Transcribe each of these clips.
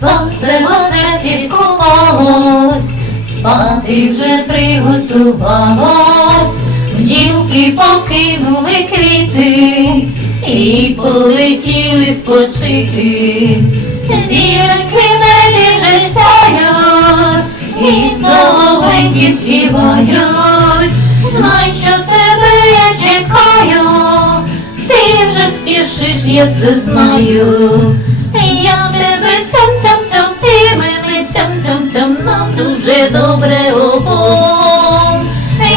Сонце на серці скупалось, спати вже приготувалось, бджілки покинули квіти і полетіли спочити. В небі вже і соловейки співають. Знай, що тебе я чекаю, ти вже спішиш, я це знаю. Я тебе цям цям цям, ти мене цям цям цям, нам дуже добре обом.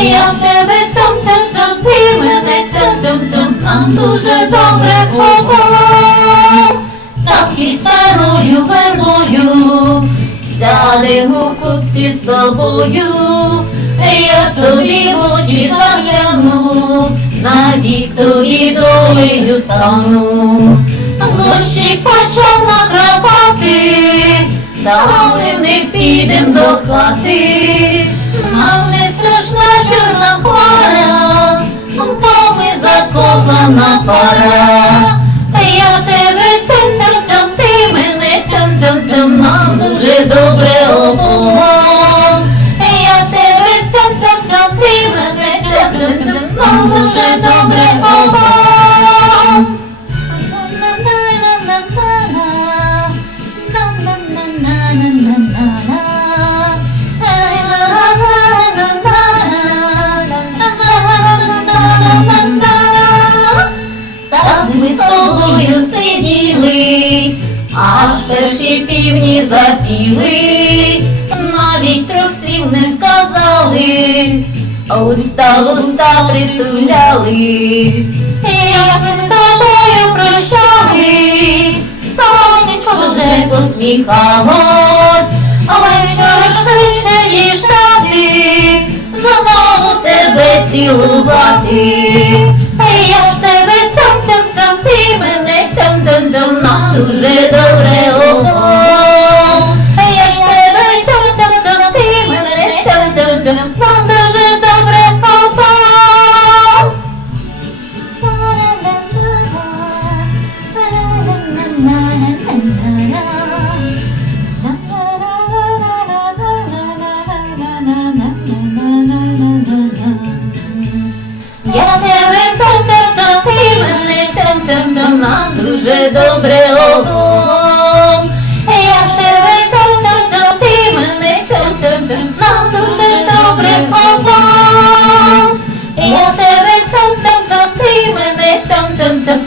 Я тебе цям цям цям, ти мене цям цям цям, нам дуже добре обом. І старою вербою сядемо в купці з тобою. Я тобі в очі загляну, навік тобі долею стану. Дощик почав накрапати, ми не підем до хати. Нам не страшна чорна хмара, бо ми закохана пара. Нам дуже добре обом. Так ми з тобою сиділи, аж перші півні запіли, навіть трьох слів не сказали, а уста уста притуляли. Як ми з тобою прощались, сонечко вже посміхалось, а вечора швидше їжджати, знову тебе цілувати. Я ж тебе цям цям цям, ти мене цям цям цям, нам дуже добре Я тебе цям цям цям, ти мене цям цям цям, нам дуже добре обом. Я тебе цям цям цям, ти мене цям цям цям, нам дуже добре обом. Я тебе цям цям цям, ти мене цям цям цям,